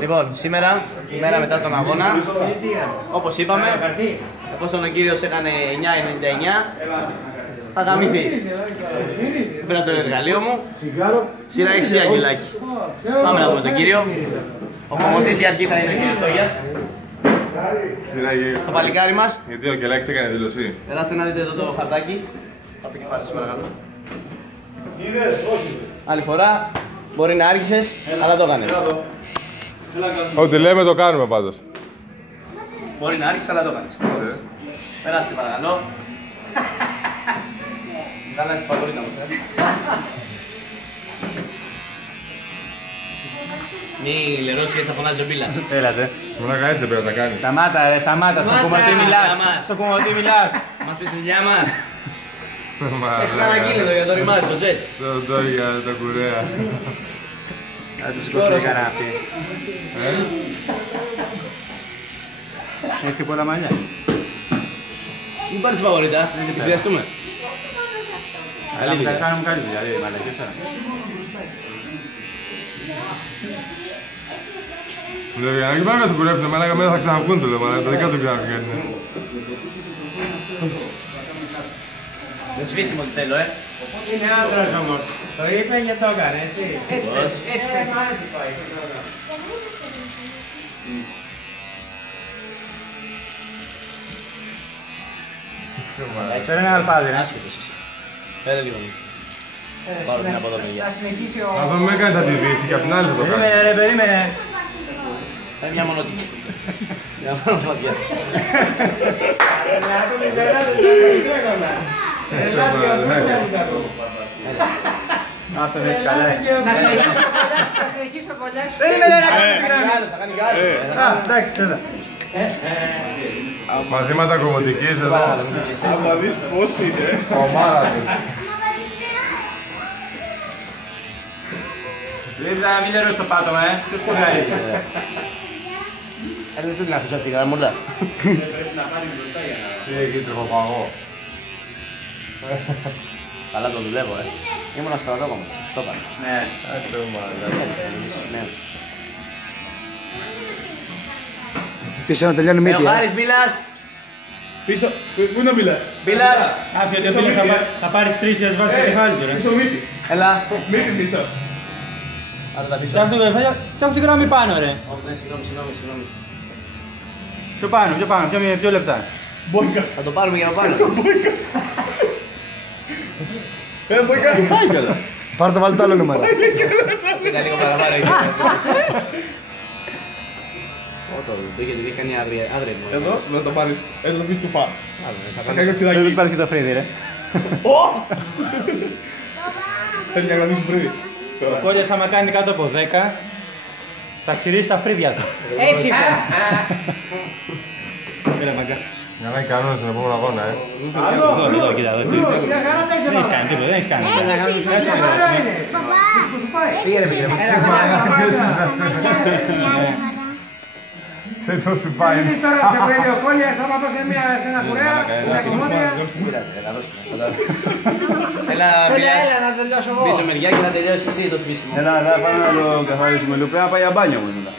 Λοιπόν, σήμερα, η μέρα μετά τον αγώνα, όπως είπαμε, εφόσον ο κύριος έκανε 9,99, θα γαμηθεί. Πήρα το εργαλείο μου, σειρά 6 αγγελάκι. Πάμε να δούμε τον κύριο. Ο κομμωτής η αρχή θα είναι ο κύριος Τόγιας. Το παλικάρι μας. Γιατί ο Κελάκης έκανε δήλωση. Περάστε να δείτε εδώ το χαρτάκι. Από κεφάλι σου παρακαλώ. Άλλη φορά, μπορεί να άρχισες, αλλά το έκανες. Ό,τι λέμε το κάνουμε πάντως. Μπορεί να άρχισες, αλλά το έκανες. Περάστε παρακαλώ. Καλά τη φαβορίτα μου, Μη λερώσει γιατί θα φωνάζει ο Μπίλας. Έλατε. Μαλάκα έτσι πρέπει να τα κάνει. Σταμάτα ρε, σταμάτα. Στο κομμωτή μιλάς. Στο κομμωτή μιλάς. Μας πεις τη δουλειά μας. Έχεις ένα αναγγείλητο για το ρημάδι, το τζετ. Το για τα κουρέα. Θα τους σκοτώσει κανένα. Έχει πολλά μαλλιά. Μην πάρεις φαβορίτα, τη χρειαστούμε. Θα κάνουμε καλή δουλειά, δηλαδή μαλακές τώρα. Λεβιανάκι, πάμε να το κουρέψουμε, μαλάκα μετά θα ξαναβγούν το λέω, μαλάκα, τα δικά του πιάνουν κάτι. Δεν σβήσιμο τι θέλω, Είναι άντρας όμως. Το είπε και το έκανε, έτσι. Έτσι πάει. Φέρε ένα αλφάδι, ρε. Άσχετος εσύ. Φέρε λίγο. Πάρω την από εδώ μεριά. Αυτό με έκανες να τη δύση και απ' την άλλη θα το κάνει. Περίμενε ρε, περίμενε. Φέρε μια μονοτική. Για να πάρω φωτιά. Αυτό δεν έχει καλά. Να συνεχίσω πολλά. Περίμενε ρε. Θα κάνει κι άλλο. Εντάξει, τώρα. Μαθήματα κομμωτικής εδώ. Άμα δεις πώς είναι. Ομάδα του. Λίβδα, μην λερώσει το πάτωμα, ποιος το βγάλει. Έλα δεν την αφήσω αυτή η γραμμούλα. Τι εκεί τρεχοπαγώ. Καλά το δουλεύω, Ήμουν στρατό ακόμα. Το πάνω. Ναι. Ναι. Πίσω να τελειώνει μύτη. Ο Χάρης Μπίλας. Πίσω, πού είναι ο Μπίλας. Μπίλας. Γιατί ο Φίλος θα πάρεις 3 και θα βάζεις το κεφάλι σου, ρε. Πίσω μύτη. Έλα. Μύτη πίσω. Άρα τα πίσω. Φτιάχνω το κεφάλι, φτιάχνω τη γραμμή πάνω, ρε. Όχι, ναι, συγγνώμη. Πιο πάνω, πιο λεπτά. Μπόικα. Θα το πάρουμε για να πάρουμε. Μπόικα. Πάρε το βάλει το άλλο νούμερο. Ήταν λίγο παραπάνω. Το είχε την είχε κάνει άδρυα. Εδώ, να το πάρεις. Έτσι να πεις του φα. Θα κάνει Δεν οξυδάκι. υπάρχει το φρύδι, ρε. Θέλει να γραμμίσει φρύδι. Ο Κόλλιας άμα κάνει κάτω από 10, θα ξυρίσει τα φρύδια του. Έτσι είπα. Έλα μαγκά. Για να είναι κανόνες στον επόμενο αγώνα, Εδώ, κοίτα, εδώ. Δεν έχεις κάνει τίποτα, δεν έχεις κάνει. Δεν το σου πάει. Τώρα σε βρει ο Κόλλιας, θα πάω σε ένα κουρέα, μια κομμάτια. Έλα, Μπίλας. Έλα να τελειώσω εγώ. Πίσω μεριά και να τελειώσεις εσύ το σπίσιμο. Έλα, πάμε να το καθαρίσουμε λίγο. Πρέπει να πάει για μπάνιο μου μετά.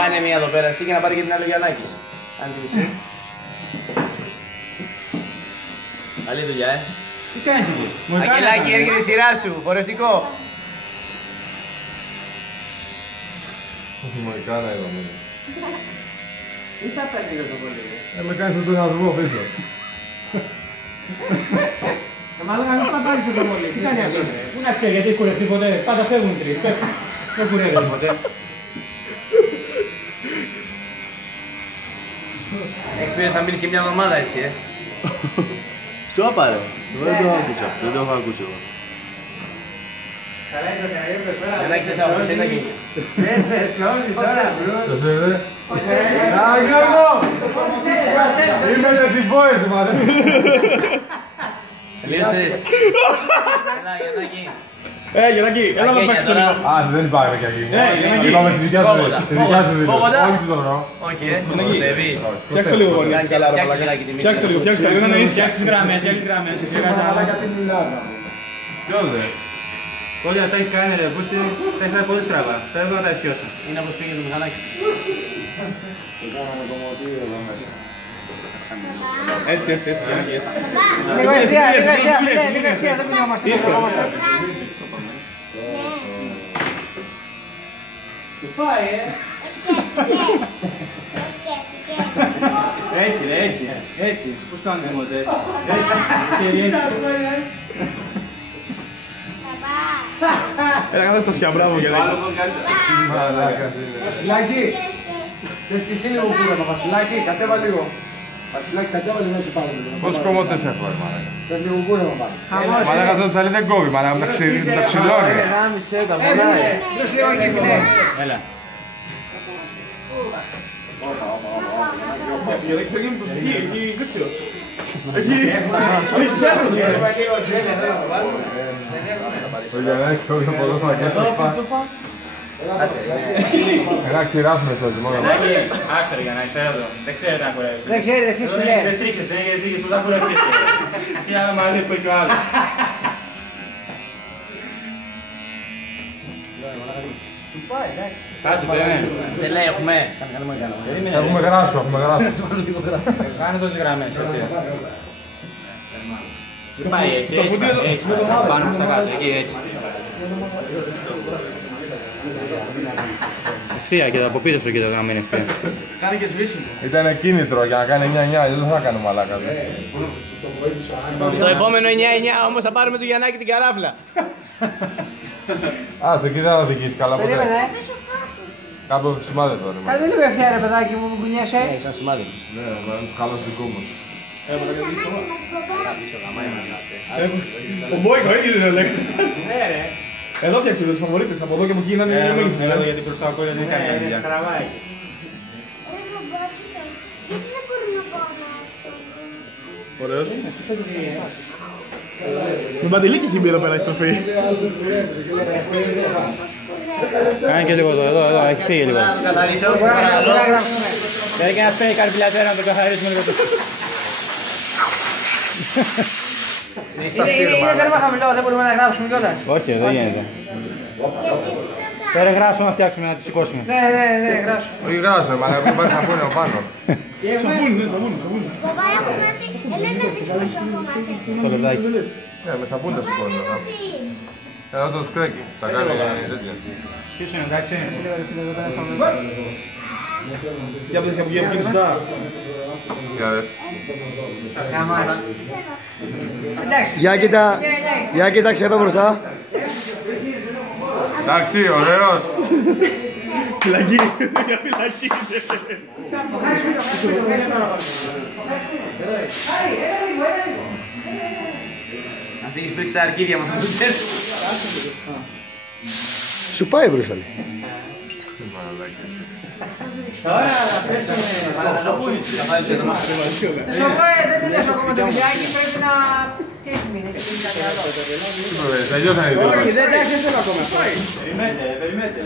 Κάνε μία εδώ πέρα εσύ και να πάρει και την άλλη ο Γιαννάκης. Κάνε τη μισή. Καλή δουλειά, Τι κάνεις εκεί. Αγγελάκη, έρχεται η σειρά σου. Χορευτικό. Όχι μαϊκάνα εδώ μέσα. Τι θα παίξει για το κόλλιο. Με κάνεις με τον αδερφό πίσω. Μάλλον να μην πατάει στο πολύ. Τι κάνει αυτό. Πού να ξέρει, γιατί έχει κουρευτεί ποτέ. Πάντα φεύγουν 3. Δεν κουρεύει ποτέ. Έχεις πει ότι θα μείνεις και μια εβδομάδα έτσι, Στο πάρε. Δεν το έχω ακούσει εγώ. Γιαννάκη θες από εσένα και Το σέβε. Α, Γιώργο! Είμαι με την voice, μάθε. τελείωσες. Έλα, Γιαννάκη. Γιαννάκη, έλα να παίξεις το λίγο. Α, δεν υπάρχει πια εκεί. Γιαννάκη. Είπαμε στη δικιά σου δήλωση. Πόγοντα. Όχι του δωρό. Όχι, κοντεύεις. Φτιάξτε το λίγο γόνι. Φτιάξτε λιγάκι τη μύτη. Φτιάξτε λίγο, φτιάξτε λίγο. Είναι ίσια. Φτιάξεις γραμμές, φτιάξεις γραμμές. Ποιος δε. Όλοι να τα έχεις κάνει ρε Πούστη, τα έχεις πάει πολύ στραβά. Θα έπρεπε να τα ισιώσω. Είναι όπως πήγε το μηχανάκι. Έτσι, έτσι, έτσι. Λίγο ευθεία, λίγο ευθεία, δεν πνιγόμαστε. Του πάει, Έτσι, έτσι, έτσι. Πώς κάνουμε μοντέ. Έλα κάτω στο αυτιά, μπράβο για να Βασιλάκη, θες και εσύ λίγο κούρεμα, Βασιλάκη, κατέβα λίγο. Βασιλάκη, κατέβα λίγο έτσι πάνω. Πόσους κομμότες έχω, μαλάκα. Θες λίγο κούρεμα πάνω. Μαλάκα το ψαλί δεν κόβει, μαλάκα, τα ξυλώνει. Δώσ' λίγο εκεί, φίλε. Έλα. Εκεί κούτσιο. Ο Γιαννάκης κόβει το ποδόσφαιρο και το φά. Ένα ξηράσουμε στο ζυμόνο. Άστερο για να ξέρω εδώ. Δεν ξέρετε να κουρεύει. Δεν ξέρετε εσείς, φίλε. Δεν τρίχες, δεν έγινε τρίχες, δεν κουρεύτηκε. Τι άλλο μαζί που έχει ο άλλος. Κάτσε το είναι. Σε λέει έχουμε. Έχουμε γράσο, έχουμε γράσο. Κάνε τόσες γραμμές. Πάει έτσι, έτσι. Πάνω στα κάτω, εκεί έτσι. Ευθεία και από πίσω σου κοίτα να μην είναι ευθεία. Κάνει και σβήσιμο. Ήταν κίνητρο για να κάνει 9-9, δεν θα κάνει μαλάκα. Στο επόμενο 9-9 όμως θα πάρουμε του Γιαννάκη την καράφλα. Άστο, εκεί δεν θα οδηγήσει καλά ποτέ. Περίμενε. Κάπου σημάδε τώρα. Κάτω λίγο ευθεία ρε παιδάκι μου, μου κουνιέσαι. Σαν σημάδι. Ναι, καλός δικό μου. Ο Μπόικο έγινε ρε λέξη. Ναι ρε. Εδώ φτιάξε τους φαβορίτες, από εδώ και από εκεί να είναι Εδώ γιατί προς το ακούω δεν κάνει δουλειά. Στραβάει. Ωραίος. Με μπατελίκι έχει μπει εδώ πέρα η στροφή. Κάνει και λίγο εδώ, έχει φύγει λίγο. Να το καθαρίσω, παρακαλώ. Δηλαδή και ένας παίρνει καρπιλατέρα να το καθαρίσουμε λίγο. Είναι τέρμα χαμηλό, δεν μπορούμε να γράψουμε κιόλας. Όχι, δεν γίνεται. Τώρα γράσο να φτιάξουμε, να τη σηκώσουμε. Ναι, γράψω. Όχι γράσο, μα να μην πάρει σαπούνι από πάνω. Σαπούνι, ναι, σαπούνι. Στο λεπτάκι. Ναι, με σαπούνι θα σηκώνει. Εδώ το σκρέκι, τα κάνει τέτοια. Ποιος είναι, εντάξει. Για πες και από εκεί κλειστά. Για δες. Εντάξει. Για κοίταξε εδώ μπροστά. Εντάξει, ωραίος. Φυλακή, για φυλακή. Να φύγεις πριν στα αρχίδια μας. Σου πάει μπροστά. Τώρα θα πέσουμε. Δεν τελειώσω ακόμα το βιντεάκι, πρέπει να... Τι έχει μείνει, έχει μείνει κάτι άλλο. Τελειώσαν οι δύο. Δεν τα έχεις όλα ακόμα. Περιμένετε.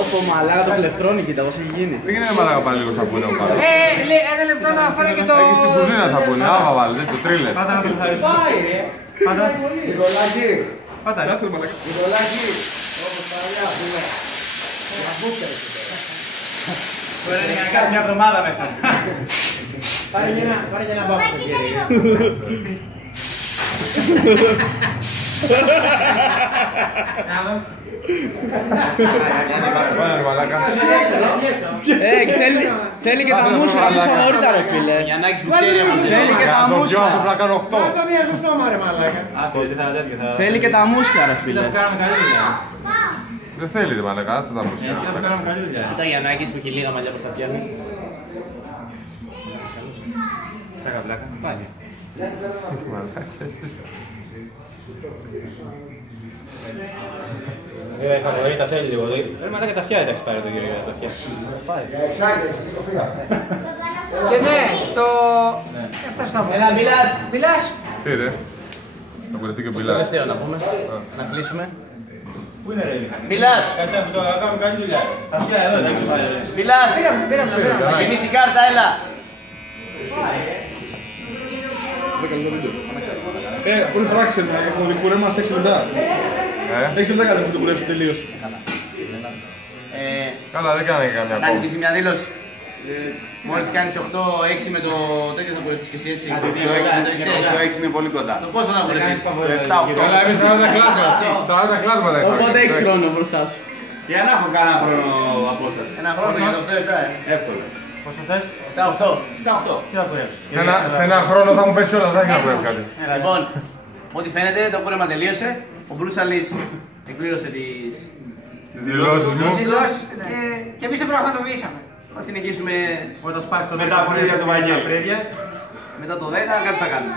Όπο μαλάκα το πλευτρώνει, κοίτα πώς έχει γίνει. Δεν γίνεται μαλάκα πάλι λίγο σαπούνι από κάτω. Ένα λεπτό να φέρω και το... Έχεις στην κουζίνα σαπούνι, άβα βάλει, τέτοιο τρίλερ. Πάτα να το καθαρίσουμε. Πάτα. Νικολάκη, Πάτα, κάτσε ρε μαλάκα. Νικολάκη, όπως παλιά. Μπορεί να κάνει μια εβδομάδα μέσα. Πάρε και ένα μπόξο. Ωραία μαλάκα. Θέλει και τα μουσια, να πεις φαβορίτα ρε φίλε. Γιαννάκης που ξέρει από θέλει και τα μουσια. Θα κάνω 8. Κάτω μία στο στόμα ρε μαλάκα. Θέλει και τα μουσια ρε φίλε. Δεν θέλει ρε μαλάκα, θα τα μουσικά. Κοίτα Γιαννάκης που έχει λίγα μαλλιά προς τα φτιάχνει. Πλάκα, πλάκα. Πάλι. Φαβορίτα θέλει λίγο. Μαλάκα τα αυτιά εντάξει πάρε το κύριο για τα αυτιά. Και ναι, το... Έφτασε να πω. Έλα, μιλάς. Τι ρε, θα κουρευτεί και ο Μπιλάς. Τελευταίο να πούμε, να κλείσουμε. Πού είναι ρε η μηχανή. Μιλάς. Κάτσε να το κάνουμε καλή δουλειά. Τα αυτιά εδώ δεν έχει πάρει. Μιλάς. Πήραμε. Θα γεμίσει η κάρτα, έλα. Δεν καλό βίντεο. Πολύ φράξε με, έχω κουρέμα 6 λεπτά. 6 λεπτά κάτι μου το κουρέψω τελείως. Καλά, δεν κάνει καμιά Κάνεις και κόμμα. εσύ μια δήλωση. Μόλις κάνεις 8-6 με το τέτοιο θα κουρευτείς και εσύ έτσι. 2-6 με το 6. 6 είναι πολύ κοντά. Το πόσο θα κουρευτείς. 7-8. Καλά, εμείς 40 κλάσματα. 40 κλάσματα έχουμε. Οπότε 6 χρόνο μπροστά σου. Για να έχω κανένα χρόνο απόσταση. Ένα χρόνο για το 8-7. Εύκολα. Πόσο θες? 7-8. 7-8. Τι θα κουρέψεις? Σε ένα χρόνο θα μου πέσει όλα, δεν θα πρέπει κάτι. Λοιπόν, ό,τι φαίνεται το κούρεμα τελείωσε. Ο Μπρούσαλης εκπλήρωσε τις... Τις δηλώσεις μου. Δηλώσεις και εμείς το πραγματοποιήσαμε. Θα συνεχίσουμε Όταν σπάσει το Με τα φρύδια του Βαγγέλη. μετά το 10, κάτι θα κάνουμε.